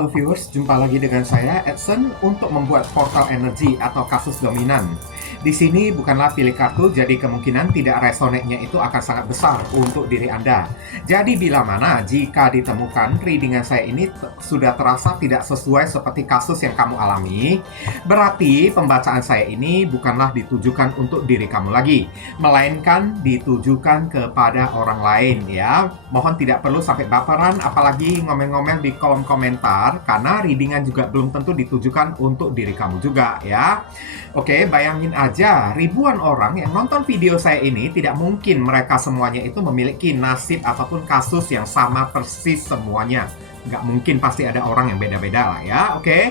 Halo viewers, jumpa lagi dengan saya Edson untuk membuat portal energi atau kasus dominan. Di sini bukanlah pilih kartu, jadi kemungkinan tidak resonate-nya itu akan sangat besar untuk diri Anda. Jadi bila mana jika ditemukan readingan saya ini sudah terasa tidak sesuai seperti kasus yang kamu alami, berarti pembacaan saya ini bukanlah ditujukan untuk diri kamu lagi, melainkan ditujukan kepada orang lain ya. Mohon tidak perlu sampai baperan, apalagi ngomel-ngomel di kolom komentar, karena readingan juga belum tentu ditujukan untuk diri kamu juga ya. Oke, bayangin aja ribuan orang yang nonton video saya ini, tidak mungkin mereka semuanya itu memiliki nasib ataupun kasus yang sama persis semuanya. Nggak mungkin, pasti ada orang yang beda-beda lah ya, oke?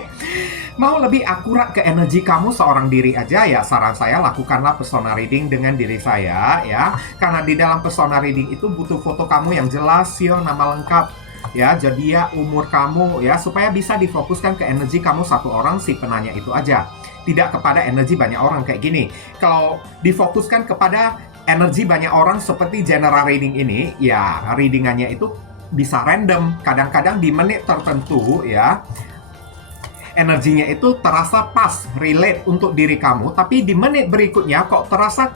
Mau lebih akurat ke energi kamu seorang diri aja ya, saran saya lakukanlah persona reading dengan diri saya ya. Karena di dalam persona reading itu butuh foto kamu yang jelas, nama lengkap ya, zodiak, umur kamu ya, supaya bisa difokuskan ke energi kamu satu orang si penanya itu aja. Tidak kepada energi banyak orang kayak gini. Kalau difokuskan kepada energi banyak orang seperti general reading ini, ya readingannya itu bisa random. Kadang-kadang di menit tertentu ya, energinya itu terasa pas, relate untuk diri kamu. Tapi di menit berikutnya kok terasa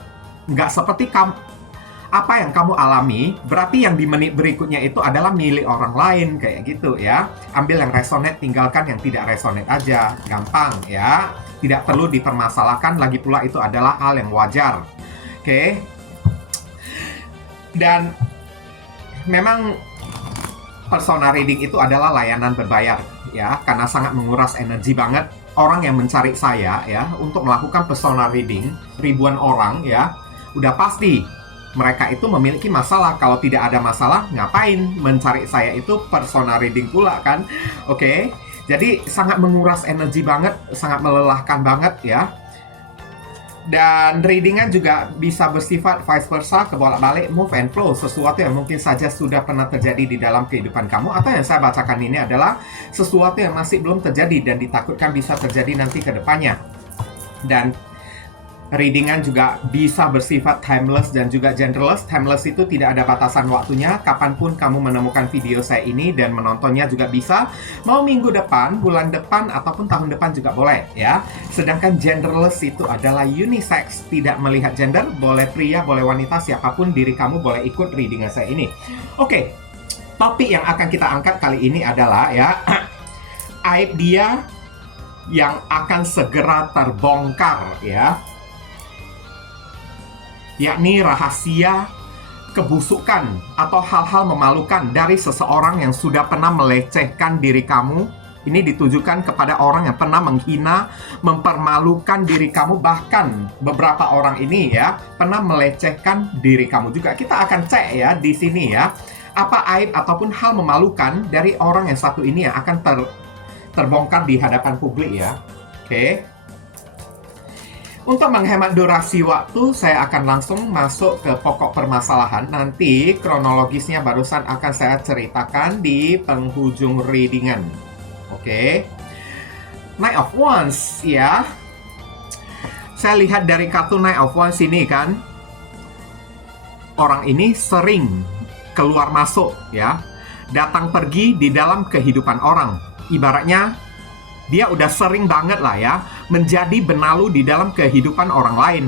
nggak seperti apa yang kamu alami. Berarti yang di menit berikutnya itu adalah milik orang lain, kayak gitu ya. Ambil yang resonate, tinggalkan yang tidak resonate aja. Gampang ya. Tidak perlu dipermasalahkan, lagi pula itu adalah hal yang wajar. Oke. Dan memang persona reading itu adalah layanan berbayar ya, karena sangat menguras energi banget. Orang yang mencari saya ya untuk melakukan persona reading, ribuan orang ya, udah pasti mereka itu memiliki masalah. Kalau tidak ada masalah, ngapain mencari saya itu persona reading pula kan? Oke. Jadi sangat menguras energi banget, sangat melelahkan banget ya. Dan readingan juga bisa bersifat vice versa, kebolak-balik, move and flow. Sesuatu yang mungkin saja sudah pernah terjadi di dalam kehidupan kamu, atau yang saya bacakan ini adalah sesuatu yang masih belum terjadi dan ditakutkan bisa terjadi nanti ke depannya. Dan readingan juga bisa bersifat timeless dan juga genderless. Timeless itu tidak ada batasan waktunya, kapanpun kamu menemukan video saya ini dan menontonnya juga bisa. Mau minggu depan, bulan depan, ataupun tahun depan juga boleh ya. Sedangkan genderless itu adalah unisex, tidak melihat gender, boleh pria, boleh wanita, siapapun diri kamu boleh ikut readingan saya ini. Oke, topik yang akan kita angkat kali ini adalah ya, aib dia yang akan segera terbongkar ya, yakni rahasia, kebusukan, atau hal-hal memalukan dari seseorang yang sudah pernah melecehkan diri kamu. Ini ditujukan kepada orang yang pernah menghina, mempermalukan diri kamu. Bahkan beberapa orang ini ya pernah melecehkan diri kamu juga. Kita akan cek ya di sini ya, apa aib ataupun hal memalukan dari orang yang satu ini yang akan terbongkar di hadapan publik ya. Oke. Untuk menghemat durasi waktu, saya akan langsung masuk ke pokok permasalahan. Nanti kronologisnya barusan akan saya ceritakan di penghujung readingan. Oke. Knight of Wands ya. Saya lihat dari kartu Knight of Wands ini kan, orang ini sering keluar masuk ya, datang pergi di dalam kehidupan orang. Ibaratnya dia udah sering banget lah ya menjadi benalu di dalam kehidupan orang lain.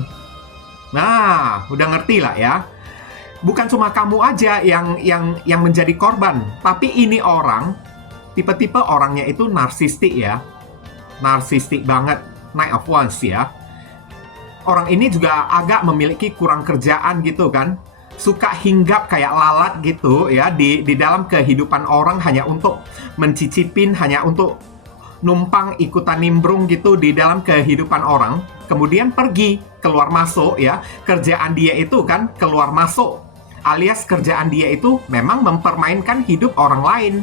Nah, udah ngerti lah ya. Bukan cuma kamu aja yang menjadi korban, tapi ini orang tipe-tipe orangnya itu narsistik ya. Narsistik banget, Knight of Wands ya. Orang ini juga agak memiliki kurang kerjaan gitu kan. Suka hinggap kayak lalat gitu ya di dalam kehidupan orang, hanya untuk mencicipin, hanya untuk numpang ikutan nimbrung gitu di dalam kehidupan orang, kemudian pergi, keluar masuk ya. Kerjaan dia itu kan keluar masuk, alias kerjaan dia itu memang mempermainkan hidup orang lain.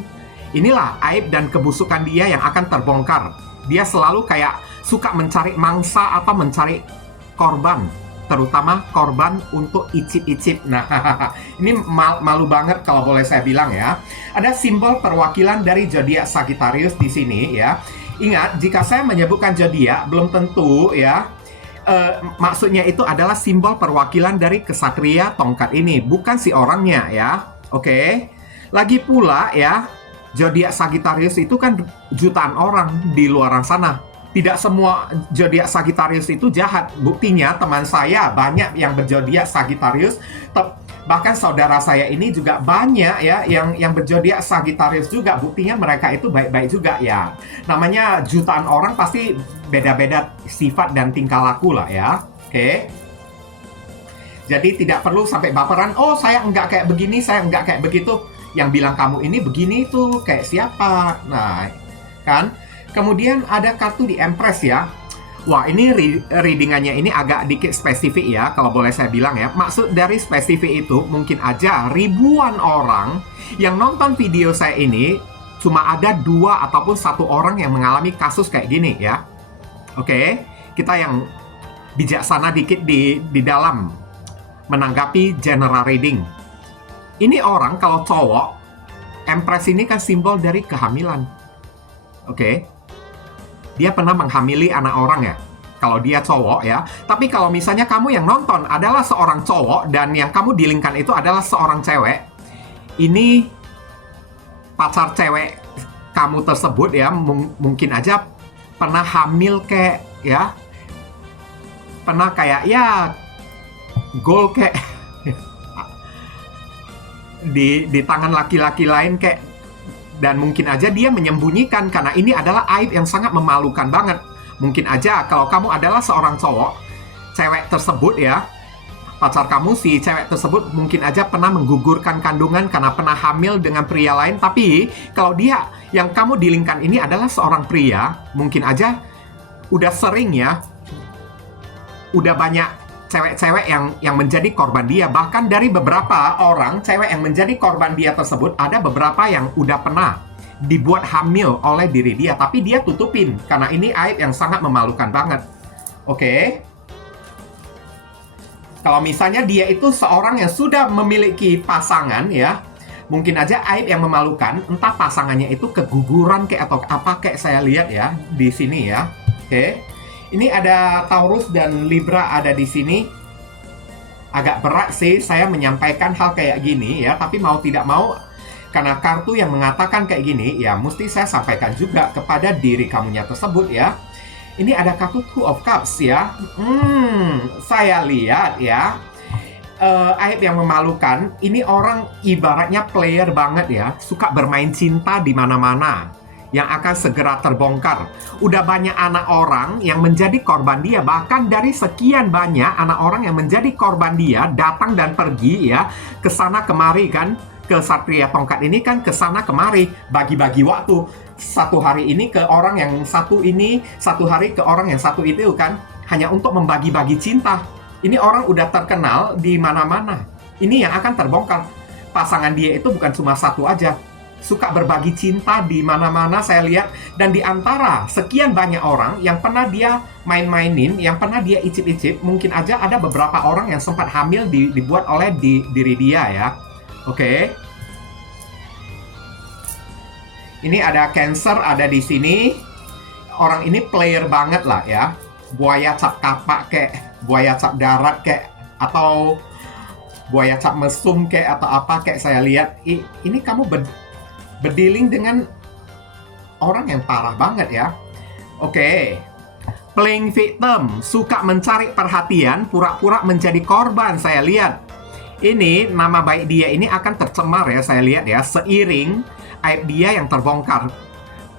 Inilah aib dan kebusukan dia yang akan terbongkar. Dia selalu kayak suka mencari mangsa atau mencari korban, terutama korban untuk icip-icip. Nah, ini malu banget kalau boleh saya bilang ya. Ada simbol perwakilan dari zodiak Sagittarius di sini ya. Ingat, jika saya menyebutkan zodiak belum tentu ya, maksudnya itu adalah simbol perwakilan dari kesatria tongkat ini, bukan si orangnya ya. Oke. Lagi pula ya, Zodiak Sagittarius itu kan jutaan orang di luar sana. Tidak semua zodiak Sagittarius itu jahat. Buktinya teman saya banyak yang berzodiak Sagittarius. Bahkan saudara saya ini juga banyak ya yang berzodiak Sagittarius juga. Buktinya mereka itu baik-baik juga ya. Namanya jutaan orang pasti beda-beda sifat dan tingkah laku lah ya. Oke. Jadi tidak perlu sampai baperan. Oh, saya enggak kayak begini, saya enggak kayak begitu. Yang bilang kamu ini begini tuh kayak siapa? Nah, kan? Kemudian ada kartu di Empress ya. Wah, ini readingannya ini agak dikit spesifik ya, kalau boleh saya bilang ya. Maksud dari spesifik itu, mungkin aja ribuan orang yang nonton video saya ini, cuma ada 2 ataupun 1 orang yang mengalami kasus kayak gini ya. Oke, kita yang bijaksana dikit di dalam menanggapi general reading. Ini orang kalau cowok, Empress ini kan simbol dari kehamilan. Oke. Dia pernah menghamili anak orang ya, kalau dia cowok ya. Tapi kalau misalnya kamu yang nonton adalah seorang cowok dan yang kamu dealingkan itu adalah seorang cewek, ini pacar cewek kamu tersebut ya, mungkin aja pernah hamil kayak ya, pernah kayak ya gol kayak di tangan laki-laki lain kayak. Dan mungkin aja dia menyembunyikan karena ini adalah aib yang sangat memalukan banget. Mungkin aja kalau kamu adalah seorang cowok, cewek tersebut ya, pacar kamu si cewek tersebut mungkin aja pernah menggugurkan kandungan karena pernah hamil dengan pria lain. Tapi kalau dia yang kamu dealingkan ini adalah seorang pria, mungkin aja udah sering ya, udah banyak cewek-cewek yang menjadi korban dia. Bahkan dari beberapa orang, cewek yang menjadi korban dia tersebut, ada beberapa yang udah pernah dibuat hamil oleh diri dia. Tapi dia tutupin, karena ini aib yang sangat memalukan banget. Oke. Kalau misalnya dia itu seorang yang sudah memiliki pasangan ya, mungkin aja aib yang memalukan, entah pasangannya itu keguguran kayak atau apa kayak saya lihat ya, di sini ya. Oke. Ini ada Taurus dan Libra ada di sini. Agak berat sih saya menyampaikan hal kayak gini ya, tapi mau tidak mau karena kartu yang mengatakan kayak gini ya, mesti saya sampaikan juga kepada diri kamunya tersebut ya. Ini ada kartu Two of Cups ya. Saya lihat ya, aib yang memalukan. Ini orang ibaratnya player banget ya, suka bermain cinta di mana-mana, yang akan segera terbongkar. Udah banyak anak orang yang menjadi korban dia. Bahkan dari sekian banyak anak orang yang menjadi korban dia, datang dan pergi ya, kesana kemari kan. Kesatria tongkat ini kan kesana kemari, bagi-bagi waktu. Satu hari ini ke orang yang satu ini, satu hari ke orang yang satu itu kan. Hanya untuk membagi-bagi cinta. Ini orang udah terkenal di mana-mana. Ini yang akan terbongkar. Pasangan dia itu bukan cuma satu aja, suka berbagi cinta di mana-mana saya lihat. Dan di antara sekian banyak orang yang pernah dia main-mainin, yang pernah dia icip-icip, mungkin aja ada beberapa orang yang sempat hamil dibuat oleh diri dia ya. Oke. Ini ada Cancer ada di sini. Orang ini player banget lah ya. Buaya cap kapak kayak, buaya cap darat kayak, atau buaya cap mesum kayak atau apa kayak saya lihat. Ini kamu berdealing dengan orang yang parah banget ya. Oke. Playing victim, suka mencari perhatian, pura-pura menjadi korban saya lihat. Ini nama baik dia ini akan tercemar ya saya lihat ya, seiring aib dia yang terbongkar.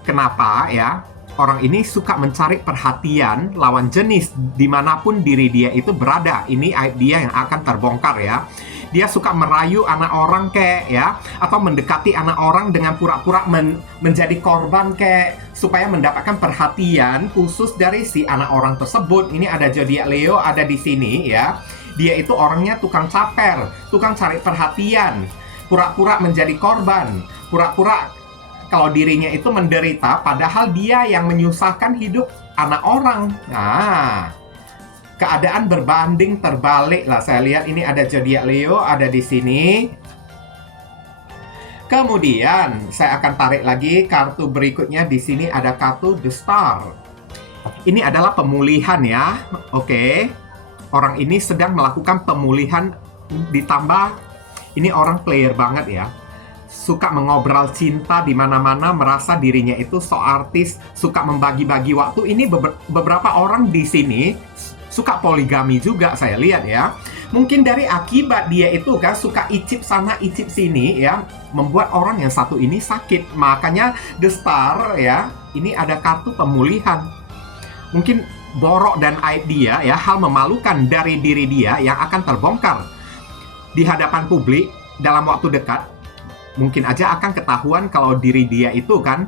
Kenapa ya? Orang ini suka mencari perhatian lawan jenis dimanapun diri dia itu berada. Ini aib dia yang akan terbongkar ya. Dia suka merayu anak orang kayak ya, atau mendekati anak orang dengan pura-pura menjadi korban kayak, supaya mendapatkan perhatian khusus dari si anak orang tersebut. Ini ada zodiak Leo ada di sini ya. Dia itu orangnya tukang caper, tukang cari perhatian, pura-pura menjadi korban, pura-pura kalau dirinya itu menderita, padahal dia yang menyusahkan hidup anak orang. Nah, keadaan berbanding terbalik lah saya lihat. Ini ada zodiak Leo ada di sini. Kemudian saya akan tarik lagi kartu berikutnya. Di sini ada kartu The Star. Ini adalah pemulihan ya. Oke. Orang ini sedang melakukan pemulihan, ditambah ini orang player banget ya. suka mengobrol cinta di mana-mana, merasa dirinya itu so artis, suka membagi-bagi waktu. Ini beberapa orang di sini suka poligami juga saya lihat ya. Mungkin dari akibat dia itu kan suka icip sana icip sini ya, membuat orang yang satu ini sakit. Makanya The Star ya, ini ada kartu pemulihan. Mungkin borok dan aib dia ya, hal memalukan dari diri dia yang akan terbongkar di hadapan publik dalam waktu dekat. Mungkin aja akan ketahuan kalau diri dia itu kan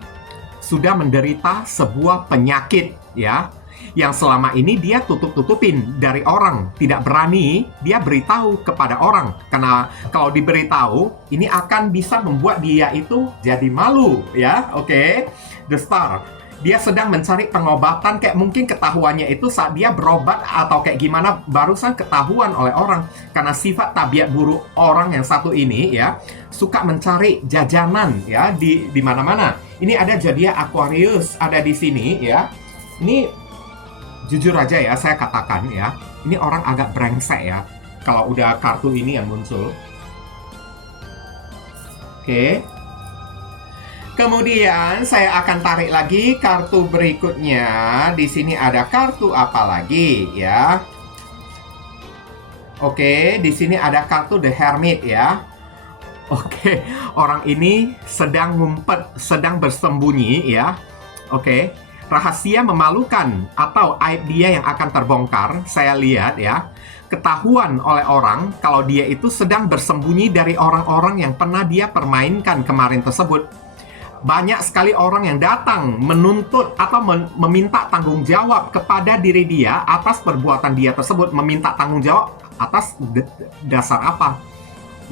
sudah menderita sebuah penyakit ya, yang selama ini dia tutup-tutupin dari orang, tidak berani dia beritahu kepada orang. Karena kalau diberitahu, ini akan bisa membuat dia itu jadi malu ya. Oke. The Star. Dia sedang mencari pengobatan, kayak mungkin ketahuannya itu saat dia berobat atau kayak gimana, barusan ketahuan oleh orang. Karena sifat tabiat buruk orang yang satu ini ya, suka mencari jajanan ya di mana-mana. Ini ada zodiak Aquarius ada di sini ya. Ini jujur aja ya, saya katakan ya, ini orang agak brengsek ya kalau udah kartu ini yang muncul. Oke. Kemudian saya akan tarik lagi kartu berikutnya. Di sini ada kartu apa lagi ya? Oke, di sini ada kartu The Hermit ya. Oke, orang ini sedang ngumpet, sedang bersembunyi ya. Oke, rahasia memalukan atau aib dia yang akan terbongkar, saya lihat ya. Ketahuan oleh orang kalau dia itu sedang bersembunyi dari orang-orang yang pernah dia permainkan kemarin tersebut. Banyak sekali orang yang datang menuntut atau meminta tanggung jawab kepada diri dia atas perbuatan dia tersebut. Meminta tanggung jawab atas dasar apa?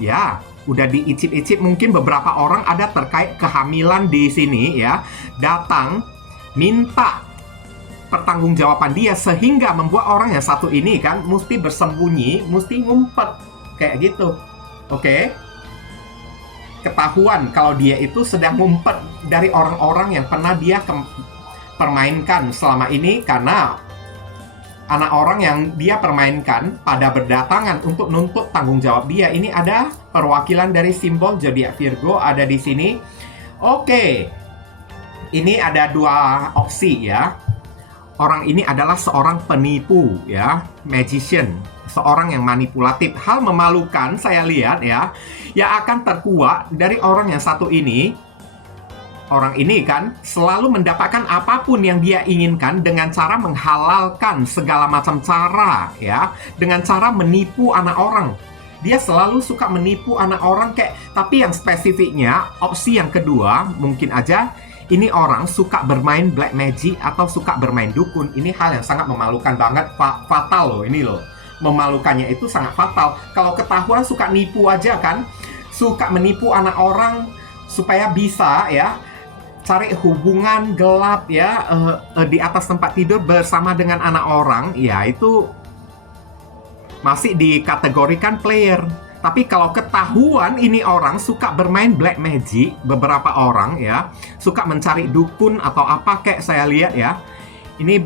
Ya, udah diicip-icip, mungkin beberapa orang ada terkait kehamilan di sini ya. Datang minta pertanggungjawaban dia, sehingga membuat orang yang satu ini kan mesti bersembunyi, mesti ngumpet kayak gitu. Oke. Ketahuan kalau dia itu sedang ngumpet dari orang-orang yang pernah dia permainkan selama ini, karena anak orang yang dia permainkan pada berdatangan untuk nuntut tanggung jawab dia. Ini ada perwakilan dari simbol zodiak Virgo ada di sini. Oke. Ini ada dua opsi ya. Orang ini adalah seorang penipu ya, magician, seorang yang manipulatif. Hal memalukan saya lihat ya, yang akan terkuak dari orang yang satu ini. Orang ini kan selalu mendapatkan apapun yang dia inginkan dengan cara menghalalkan segala macam cara ya, dengan cara menipu anak orang. Dia selalu suka menipu anak orang kayak, tapi yang spesifiknya opsi yang kedua mungkin aja ini orang suka bermain black magic atau suka bermain dukun. Ini hal yang sangat memalukan banget, fatal loh ini loh. Memalukannya itu sangat fatal. Kalau ketahuan suka nipu aja kan, suka menipu anak orang supaya bisa ya cari hubungan gelap ya di atas tempat tidur bersama dengan anak orang, ya itu masih dikategorikan player. Tapi kalau ketahuan ini orang suka bermain black magic, beberapa orang ya, suka mencari dukun atau apa kayak saya lihat ya, ini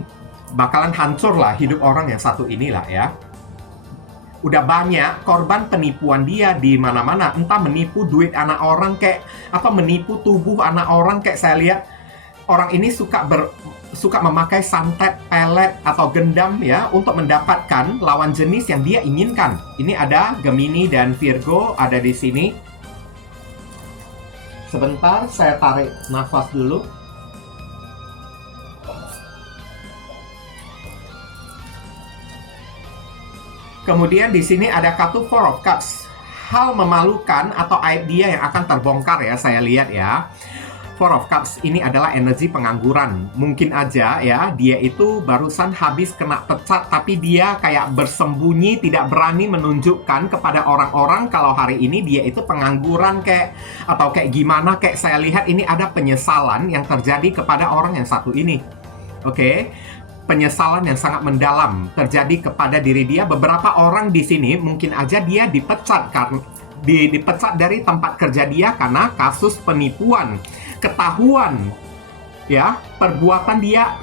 bakalan hancur lah hidup orang yang satu inilah ya. Udah banyak korban penipuan dia di mana-mana, entah menipu duit anak orang kayak, atau menipu tubuh anak orang kayak saya lihat. Orang ini suka memakai santet, pelet, atau gendam ya untuk mendapatkan lawan jenis yang dia inginkan. Ini ada Gemini dan Virgo ada di sini. Sebentar, saya tarik nafas dulu. Kemudian di sini ada kartu Four of Cups. Hal memalukan atau aib dia yang akan terbongkar ya, saya lihat ya. Four of Cups ini adalah energi pengangguran. Mungkin aja ya, dia itu barusan habis kena pecat, tapi dia kayak bersembunyi, tidak berani menunjukkan kepada orang-orang kalau hari ini dia itu pengangguran kayak, atau kayak gimana, kayak saya lihat ini ada penyesalan yang terjadi kepada orang yang satu ini. Oke. Penyesalan yang sangat mendalam terjadi kepada diri dia. Beberapa orang di sini mungkin aja dia dipecat karena dipecat dari tempat kerja dia karena kasus penipuan. Ketahuan ya perbuatan dia,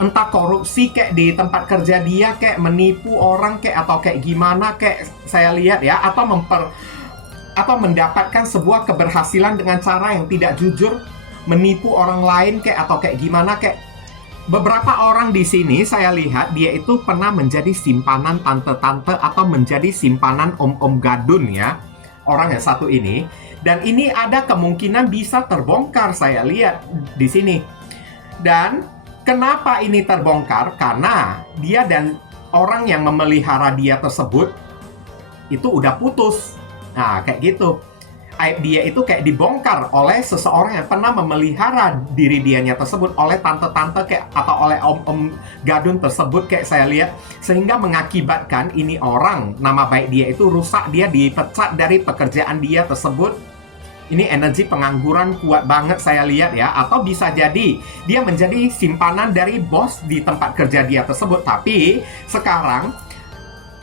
entah korupsi kayak di tempat kerja dia, kayak menipu orang kayak, atau kayak gimana kayak saya lihat ya, atau atau mendapatkan sebuah keberhasilan dengan cara yang tidak jujur, menipu orang lain atau gimana beberapa orang di sini saya lihat dia itu pernah menjadi simpanan tante-tante atau menjadi simpanan om-om gadun ya, orang yang satu ini. Dan ini ada kemungkinan bisa terbongkar saya lihat di sini. Dan kenapa ini terbongkar? Karena dia dan orang yang memelihara dia tersebut itu udah putus. Nah, kayak gitu. Aib dia itu dibongkar oleh seseorang yang pernah memelihara diri dianya tersebut, oleh tante-tante atau oleh om-om gadun tersebut saya lihat, sehingga mengakibatkan ini orang nama baik dia itu rusak, dia dipecat dari pekerjaan dia tersebut. Ini energi pengangguran kuat banget saya lihat ya. Atau bisa jadi dia menjadi simpanan dari bos di tempat kerja dia tersebut, tapi sekarang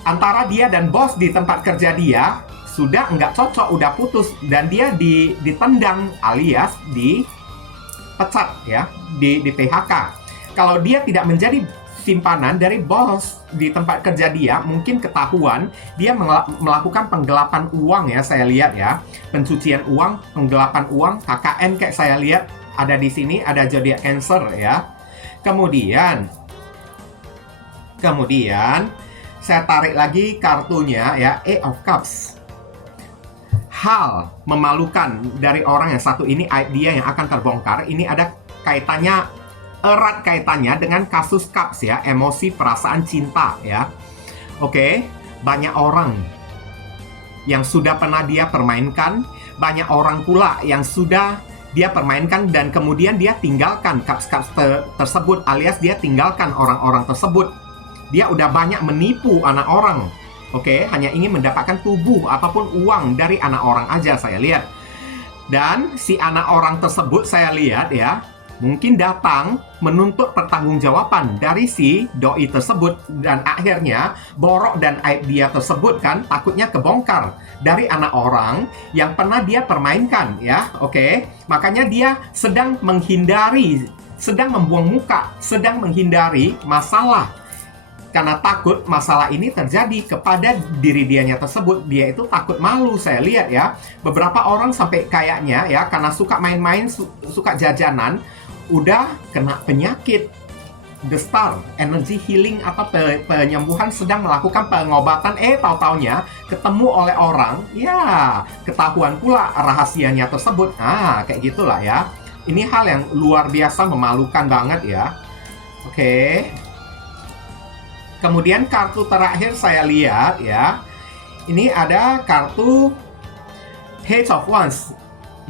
antara dia dan bos di tempat kerja dia sudah nggak cocok, udah putus, dan dia ditendang alias dipecat ya, di PHK. Kalau dia tidak menjadi simpanan dari bos di tempat kerja dia, mungkin ketahuan dia melakukan penggelapan uang ya, saya lihat ya, pencucian uang, penggelapan uang, KKN saya lihat ada di sini, ada zodiak Cancer ya. Kemudian saya tarik lagi kartunya ya, Eight of Cups. Hal memalukan dari orang yang satu ini, aib dia yang akan terbongkar. Ini ada kaitannya, erat kaitannya dengan kasus Cups ya, emosi, perasaan, cinta ya. Oke, banyak orang yang sudah pernah dia permainkan, banyak orang pula yang sudah dia permainkan dan kemudian dia tinggalkan Cups-Cups tersebut, alias dia tinggalkan orang-orang tersebut. Dia udah banyak menipu anak orang. Oke, hanya ingin mendapatkan tubuh ataupun uang dari anak orang aja saya lihat. Dan si anak orang tersebut saya lihat ya, mungkin datang menuntut pertanggungjawaban dari si doi tersebut. Dan akhirnya borok dan aib dia tersebut kan takutnya kebongkar dari anak orang yang pernah dia permainkan ya. Oke, makanya dia sedang menghindari, sedang membuang muka, sedang menghindari masalah. Karena takut masalah ini terjadi kepada diri dianya tersebut. Dia itu takut malu saya lihat ya. Beberapa orang sampai kayaknya ya, karena suka main-main, suka jajanan, udah kena penyakit. The Star, energy healing atau penyembuhan, sedang melakukan pengobatan. Tahu-taunya ketemu oleh orang, ya ketahuan pula rahasianya tersebut. Kayak gitulah ya. Ini hal yang luar biasa memalukan banget ya. Oke. Kemudian kartu terakhir saya lihat ya, ini ada kartu Page of Wands.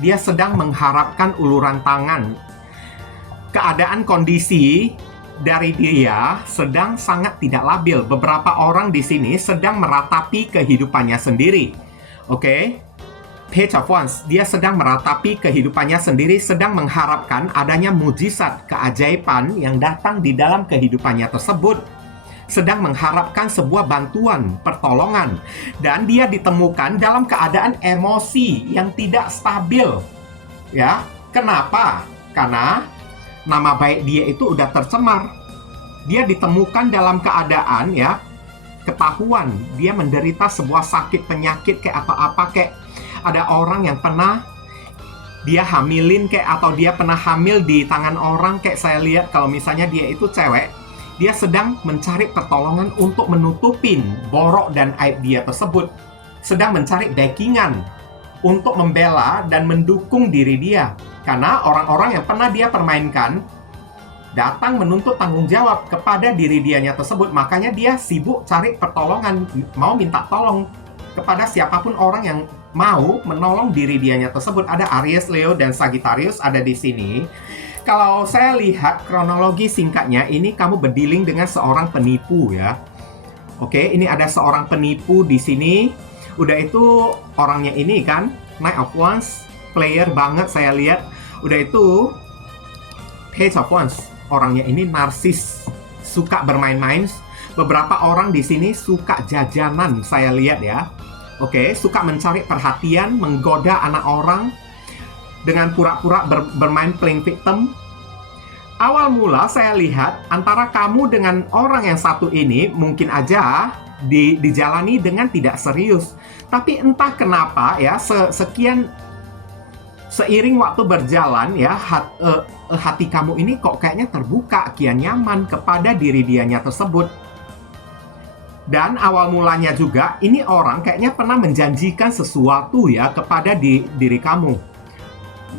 Dia sedang mengharapkan uluran tangan. Keadaan kondisi dari dia sedang sangat tidak labil. Beberapa orang di sini sedang meratapi kehidupannya sendiri. Oke? Page of Wands, dia sedang meratapi kehidupannya sendiri, sedang mengharapkan adanya mujizat, keajaiban yang datang di dalam kehidupannya tersebut. Sedang mengharapkan sebuah bantuan, pertolongan. Dan dia ditemukan dalam keadaan emosi yang tidak stabil. Ya, kenapa? Karena nama baik dia itu udah tercemar. Dia ditemukan dalam keadaan ya, ketahuan dia menderita sebuah sakit, penyakit atau apa ada orang yang pernah dia hamilin atau dia pernah hamil di tangan orang saya lihat. Kalau misalnya dia itu cewek, dia sedang mencari pertolongan untuk menutupin borok dan aib dia tersebut. Sedang mencari backingan untuk membela dan mendukung diri dia. Karena orang-orang yang pernah dia permainkan datang menuntut tanggung jawab kepada diri dianya tersebut. Makanya dia sibuk cari pertolongan, mau minta tolong kepada siapapun orang yang mau menolong diri dianya tersebut. Ada Aries, Leo, dan Sagittarius ada di sini. Kalau saya lihat kronologi singkatnya, ini kamu berdealing dengan seorang penipu ya. Oke, ini ada seorang penipu di sini. Udah itu orangnya ini kan, Knight of Wands, player banget saya lihat. Udah itu Page of Wands, orangnya ini narsis, suka bermain-main. Beberapa orang di sini suka jajanan saya lihat ya. Oke, suka mencari perhatian, menggoda anak orang dengan pura-pura bermain playing victim. Awal mula saya lihat antara kamu dengan orang yang satu ini mungkin aja dijalani dengan tidak serius. Tapi entah kenapa ya, seiring waktu berjalan ya, hati kamu ini kok kayaknya terbuka, kian nyaman kepada diri dianya tersebut. Dan awal mulanya juga, ini orang kayaknya pernah menjanjikan sesuatu ya kepada diri kamu.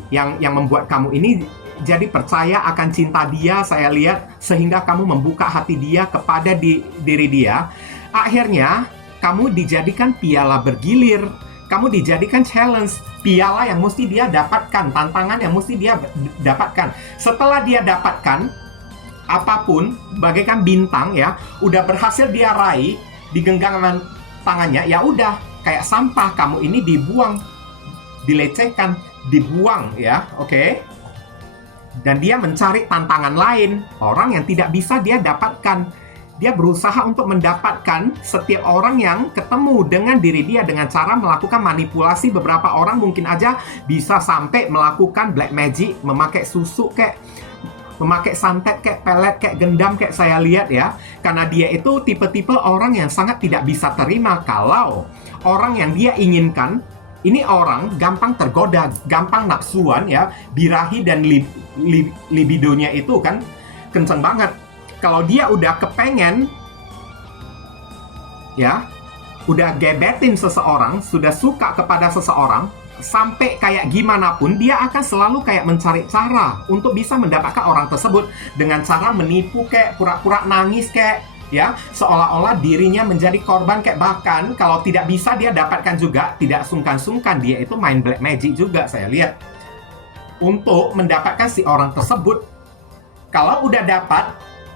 Yang membuat kamu ini jadi percaya akan cinta dia, saya lihat, sehingga kamu membuka hati dia kepada diri dia. Akhirnya, kamu dijadikan piala bergilir. Kamu dijadikan challenge, piala yang mesti dia dapatkan, tantangan yang mesti dia dapatkan. Setelah dia dapatkan, apapun, bagaikan bintang ya, udah berhasil dia raih di genggaman tangannya, ya udah, kayak sampah kamu ini dibuang, dilecehkan, dibuang ya, oke? Dan dia mencari tantangan lain, orang yang tidak bisa dia dapatkan. Dia berusaha untuk mendapatkan setiap orang yang ketemu dengan diri dia dengan cara melakukan manipulasi. Beberapa orang mungkin aja bisa sampai melakukan black magic, memakai susu kayak, memakai santet kayak, pelet kayak, gendam kayak saya lihat ya. Karena dia itu tipe-tipe orang yang sangat tidak bisa terima kalau orang yang dia inginkan, ini orang gampang tergoda, gampang nafsuan ya, birahi dan libidonya itu kan kenceng banget. Kalau dia udah kepengen, ya, udah gebetin seseorang, sudah suka kepada seseorang, sampai kayak gimana pun, dia akan selalu kayak mencari cara untuk bisa mendapatkan orang tersebut dengan cara menipu kayak, pura-pura nangis kayak, ya, seolah-olah dirinya menjadi korban kayak. Bahkan kalau tidak bisa dia dapatkan juga, tidak sungkan-sungkan dia itu main black magic juga saya lihat untuk mendapatkan si orang tersebut. Kalau udah dapat,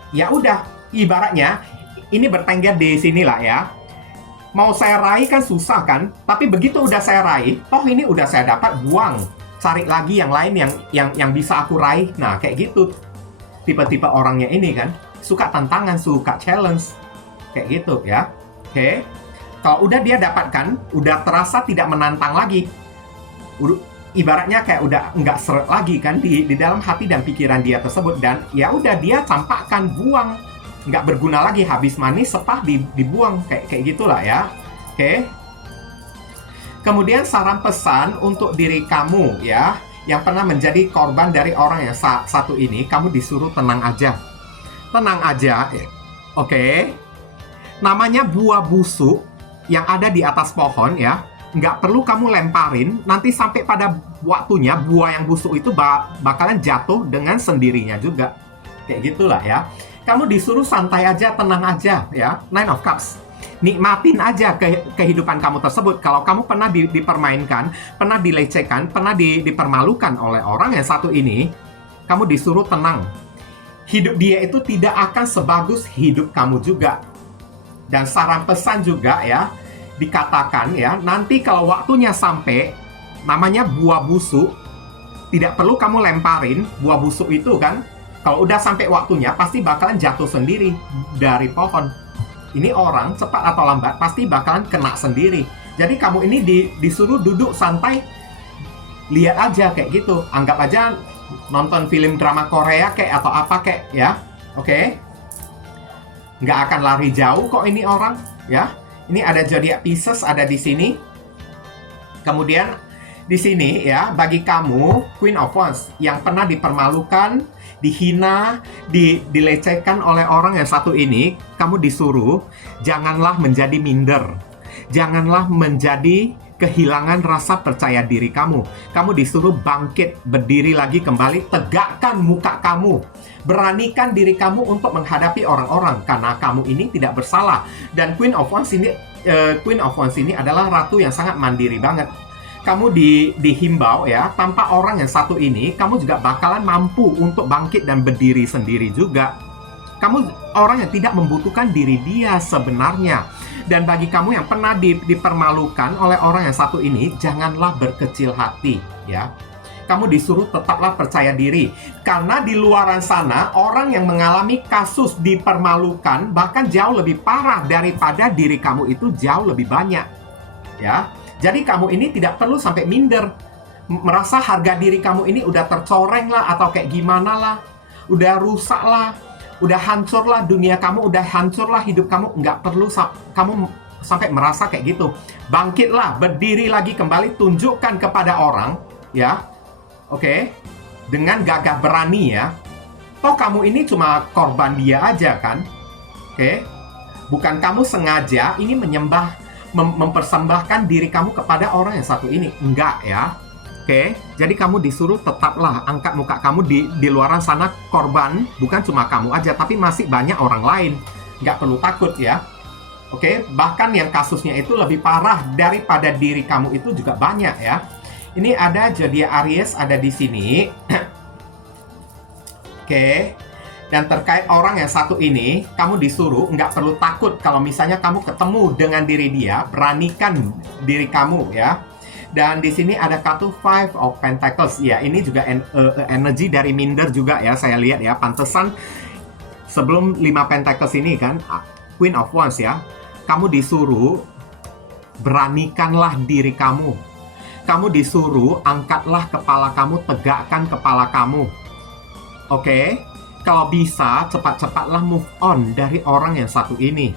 ya udah, ibaratnya ini bertengger di sinilah ya. Mau saya raih kan susah kan, tapi begitu udah saya raih, toh ini udah saya dapat, buang, cari lagi yang lain yang bisa aku raih. Nah kayak gitu tipe-tipe orangnya ini kan, suka tantangan, suka challenge kayak gitu ya. Oke, kalau udah dia dapatkan, udah terasa tidak menantang lagi, ibaratnya kayak udah nggak seret lagi kan di dalam hati dan pikiran dia tersebut. Dan ya udah, dia campakkan, buang, nggak berguna lagi, habis manis sepah dibuang kayak gitulah ya. Oke. Kemudian saran pesan untuk diri kamu ya, yang pernah menjadi korban dari orang yang satu ini, kamu disuruh tenang aja. Tenang aja. Oke. Namanya buah busuk yang ada di atas pohon ya, nggak perlu kamu lemparin, nanti sampai pada waktunya buah yang busuk itu bakalan jatuh dengan sendirinya juga. Kayak gitulah ya. Kamu disuruh santai aja, tenang aja ya. Nine of Cups. Nikmatin aja kehidupan kamu tersebut. Kalau kamu pernah dipermainkan, pernah dilecehkan, pernah dipermalukan oleh orang yang satu ini, kamu disuruh tenang. Hidup dia itu tidak akan sebagus hidup kamu juga. Dan saran pesan juga ya, dikatakan ya, nanti kalau waktunya sampai, namanya buah busuk, tidak perlu kamu lemparin buah busuk itu kan. Kalau udah sampai waktunya, pasti bakalan jatuh sendiri dari pohon. Ini orang cepat atau lambat pasti bakalan kena sendiri. Jadi kamu ini disuruh duduk santai, lihat aja kayak gitu. Anggap aja nonton film drama Korea kayak atau apa kayak ya. Oke. Nggak akan lari jauh kok ini orang ya. Ini ada zodiac Pisces ada di sini. Kemudian di sini ya, bagi kamu Queen of Wands yang pernah dipermalukan, dihina, dilecehkan oleh orang yang satu ini, kamu disuruh janganlah menjadi minder. Janganlah menjadi kehilangan rasa percaya diri kamu. Kamu disuruh bangkit, berdiri lagi kembali, tegakkan muka kamu. Beranikan diri kamu untuk menghadapi orang-orang karena kamu ini tidak bersalah. Dan Queen of Wands ini adalah ratu yang sangat mandiri banget. Kamu dihimbau ya, tanpa orang yang satu ini, kamu juga bakalan mampu untuk bangkit dan berdiri sendiri juga. Kamu orang yang tidak membutuhkan diri dia sebenarnya. Dan bagi kamu yang pernah dipermalukan oleh orang yang satu ini, janganlah berkecil hati ya. Kamu disuruh tetaplah percaya diri. Karena di luaran sana, orang yang mengalami kasus dipermalukan bahkan jauh lebih parah daripada diri kamu itu jauh lebih banyak. Ya, jadi kamu ini tidak perlu sampai minder. Merasa harga diri kamu ini udah tercoreng lah, atau kayak gimana lah. Udah rusak lah. Udah hancurlah dunia kamu, udah hancurlah hidup kamu. Nggak perlu kamu sampai merasa kayak gitu. Bangkitlah, berdiri lagi kembali, tunjukkan kepada orang, ya. Oke? Dengan gagah berani ya. Toh kamu ini cuma korban dia aja kan? Oke? Bukan kamu sengaja ini mempersembahkan diri kamu kepada orang yang satu ini. Enggak ya. Oke? Jadi kamu disuruh tetaplah angkat muka kamu di luaran sana, korban. Bukan cuma kamu aja, tapi masih banyak orang lain. Nggak perlu takut ya. Oke? Bahkan yang kasusnya itu lebih parah daripada diri kamu itu juga banyak ya. Ini ada zodiak Aries ada di sini. Oke. Dan terkait orang yang satu ini, kamu disuruh nggak perlu takut kalau misalnya kamu ketemu dengan diri dia, beranikan diri kamu ya. Dan di sini ada kartu Five of Pentacles. Ya, ini juga energi dari minder juga ya, saya lihat ya. Pantesan sebelum 5 Pentacles ini kan, Queen of Wands ya. Kamu disuruh beranikanlah diri kamu. Kamu disuruh angkatlah kepala kamu, tegakkan kepala kamu. Oke? Kalau bisa, cepat-cepatlah move on dari orang yang satu ini.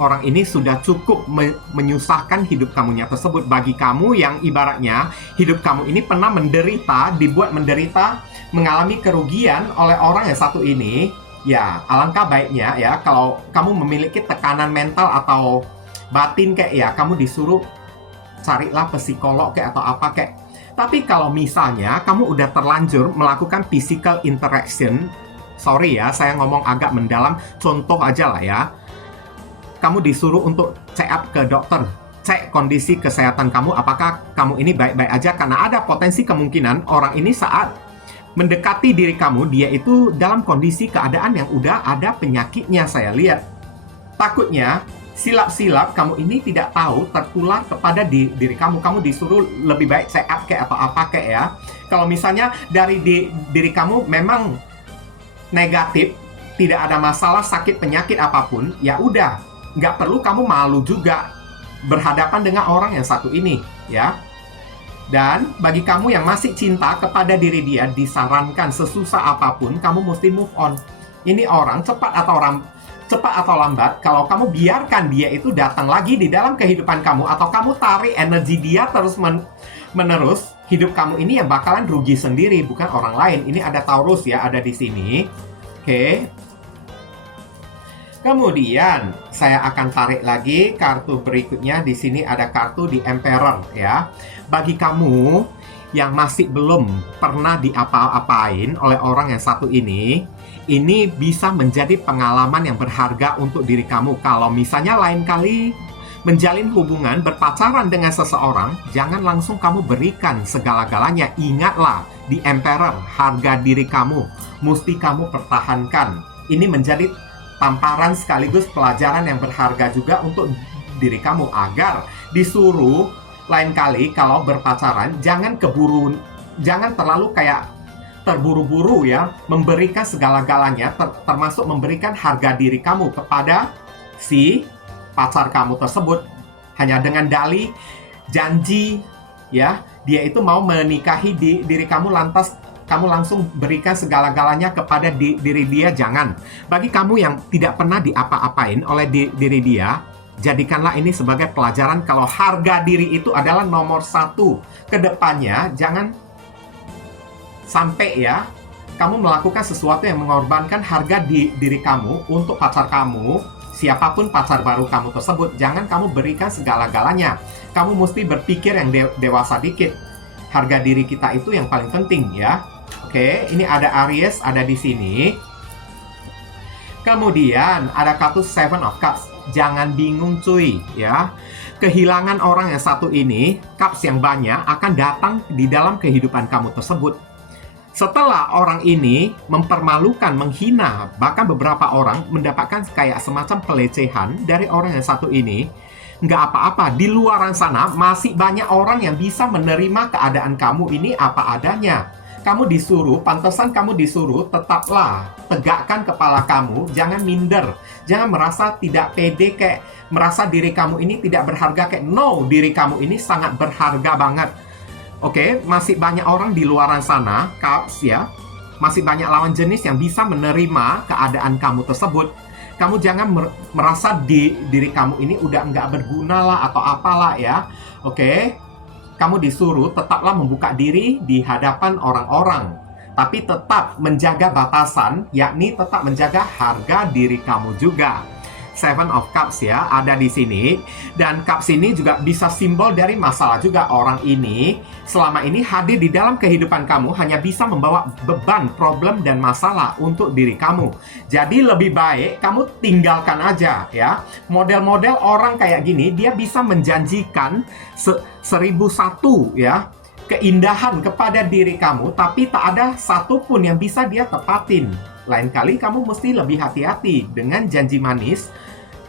Orang ini sudah cukup menyusahkan hidup kamunya tersebut. Bagi kamu yang ibaratnya hidup kamu ini pernah menderita, dibuat menderita, mengalami kerugian oleh orang yang satu ini, ya alangkah baiknya ya kalau kamu memiliki tekanan mental atau batin kayak ya, kamu disuruh carilah psikolog kayak atau apa kayak. Tapi kalau misalnya kamu udah terlanjur melakukan physical interaction, sorry ya, saya ngomong agak mendalam, contoh aja lah ya. Kamu disuruh untuk check up ke dokter, cek kondisi kesehatan kamu, apakah kamu ini baik-baik aja, karena ada potensi kemungkinan orang ini saat mendekati diri kamu, dia itu dalam kondisi keadaan yang udah ada penyakitnya, saya lihat. Takutnya, silap-silap kamu ini tidak tahu tertular kepada diri kamu. Kamu disuruh lebih baik check up kayak atau apa kayak ya. Kalau misalnya dari diri kamu memang negatif, tidak ada masalah sakit penyakit apapun, ya udah, nggak perlu kamu malu juga berhadapan dengan orang yang satu ini, ya. Dan bagi kamu yang masih cinta kepada diri dia, disarankan sesusah apapun, kamu mesti move on. Ini orang cepat atau lambat, kalau kamu biarkan dia itu datang lagi di dalam kehidupan kamu, atau kamu tarik energi dia terus menerus, hidup kamu ini yang bakalan rugi sendiri, bukan orang lain. Ini ada Taurus ya, ada di sini. Oke. Kemudian saya akan tarik lagi kartu berikutnya. Di sini ada kartu di Emperor ya. Bagi kamu yang masih belum pernah diapa-apain oleh orang yang satu ini bisa menjadi pengalaman yang berharga untuk diri kamu. Kalau misalnya lain kali menjalin hubungan, berpacaran dengan seseorang, jangan langsung kamu berikan segala-galanya. Ingatlah, di Emperor, harga diri kamu mesti kamu pertahankan. Ini menjadi tamparan sekaligus pelajaran yang berharga juga untuk diri kamu, agar disuruh lain kali kalau berpacaran, jangan terlalu kayak terburu-buru ya, memberikan segala-galanya, termasuk memberikan harga diri kamu kepada si pacar kamu tersebut hanya dengan dalih janji ya, dia itu mau menikahi diri kamu, lantas kamu langsung berikan segala-galanya kepada diri dia. Jangan. Bagi kamu yang tidak pernah diapa-apain oleh diri dia, jadikanlah ini sebagai pelajaran kalau harga diri itu adalah nomor 1 ke depannya. Jangan sampai ya kamu melakukan sesuatu yang mengorbankan harga diri kamu untuk pacar kamu, siapapun pacar baru kamu tersebut. Jangan kamu berikan segala-galanya. Kamu mesti berpikir yang dewasa dikit. Harga diri kita itu yang paling penting ya. Oke, ini ada Aries ada di sini. Kemudian ada kartu Seven of Cups. Jangan bingung cuy ya. Kehilangan orang yang satu ini, cups yang banyak akan datang di dalam kehidupan kamu tersebut. Setelah orang ini mempermalukan, menghina, bahkan beberapa orang mendapatkan kayak semacam pelecehan dari orang yang satu ini, nggak apa-apa. Di luaran sana masih banyak orang yang bisa menerima keadaan kamu ini apa adanya. Kamu disuruh, pantesan kamu disuruh, tetaplah tegakkan kepala kamu, jangan minder, jangan merasa tidak pede kayak merasa diri kamu ini tidak berharga kayak. No, diri kamu ini sangat berharga banget. Oke, masih banyak orang di luaran sana, Cups ya, masih banyak lawan jenis yang bisa menerima keadaan kamu tersebut. Kamu jangan merasa diri kamu ini udah nggak berguna lah atau apalah ya. Oke, kamu disuruh tetaplah membuka diri di hadapan orang-orang, tapi tetap menjaga batasan, yakni tetap menjaga harga diri kamu juga. Seven of Cups ya, ada di sini. Dan Cups ini juga bisa simbol dari masalah juga. Orang ini selama ini hadir di dalam kehidupan kamu hanya bisa membawa beban, problem, dan masalah untuk diri kamu. Jadi lebih baik kamu tinggalkan aja ya. Model-model orang kayak gini, dia bisa menjanjikan 1001 ya keindahan kepada diri kamu, tapi tak ada satupun yang bisa dia tepatin. Lain kali kamu mesti lebih hati-hati dengan janji manis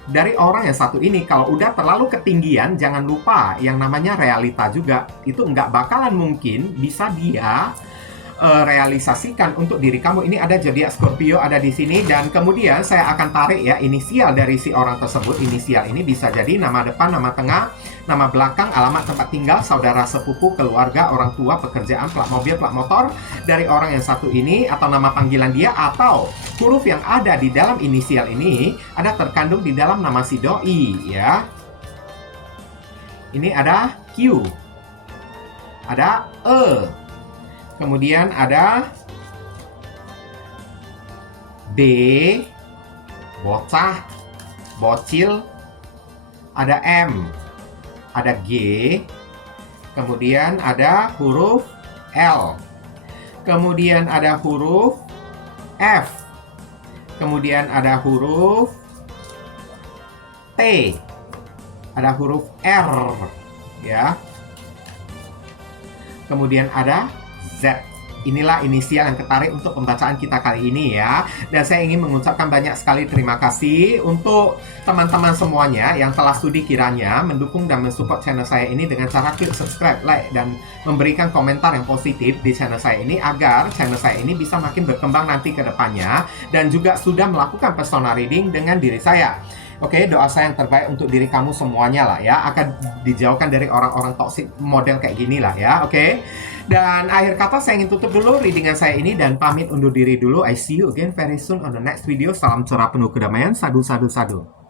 dari orang yang satu ini. Kalau udah terlalu ketinggian, jangan lupa yang namanya realita juga. Itu nggak bakalan mungkin bisa dia realisasikan untuk diri kamu. Ini ada zodiak Scorpio ada di sini, dan kemudian saya akan tarik ya inisial dari si orang tersebut. Inisial ini bisa jadi nama depan, nama tengah, nama belakang, alamat tempat tinggal, saudara sepupu, keluarga, orang tua, pekerjaan, plat mobil, plat motor dari orang yang satu ini, atau nama panggilan dia, atau huruf yang ada di dalam inisial ini ada terkandung di dalam nama si doi ya. Ini ada Q, ada E, kemudian ada B, bocah, bocil, ada M, ada G, kemudian ada huruf L, kemudian ada huruf F, kemudian ada huruf T, ada huruf R ya, kemudian ada Z. Inilah inisial yang ketarik untuk pembacaan kita kali ini ya. Dan saya ingin mengucapkan banyak sekali terima kasih untuk teman-teman semuanya yang telah studi kiranya mendukung dan mensupport channel saya ini dengan cara klik subscribe, like, dan memberikan komentar yang positif di channel saya ini agar channel saya ini bisa makin berkembang nanti ke depannya, dan juga sudah melakukan personal reading dengan diri saya. Oke, doa saya yang terbaik untuk diri kamu semuanya lah ya, akan dijauhkan dari orang-orang toksik model kayak gini lah ya. Oke. Dan akhir kata saya ingin tutup dulu readingan saya ini dan pamit undur diri dulu. I see you again very soon on the next video. Salam cerah penuh kedamaian. Sadu, sadu, sadu.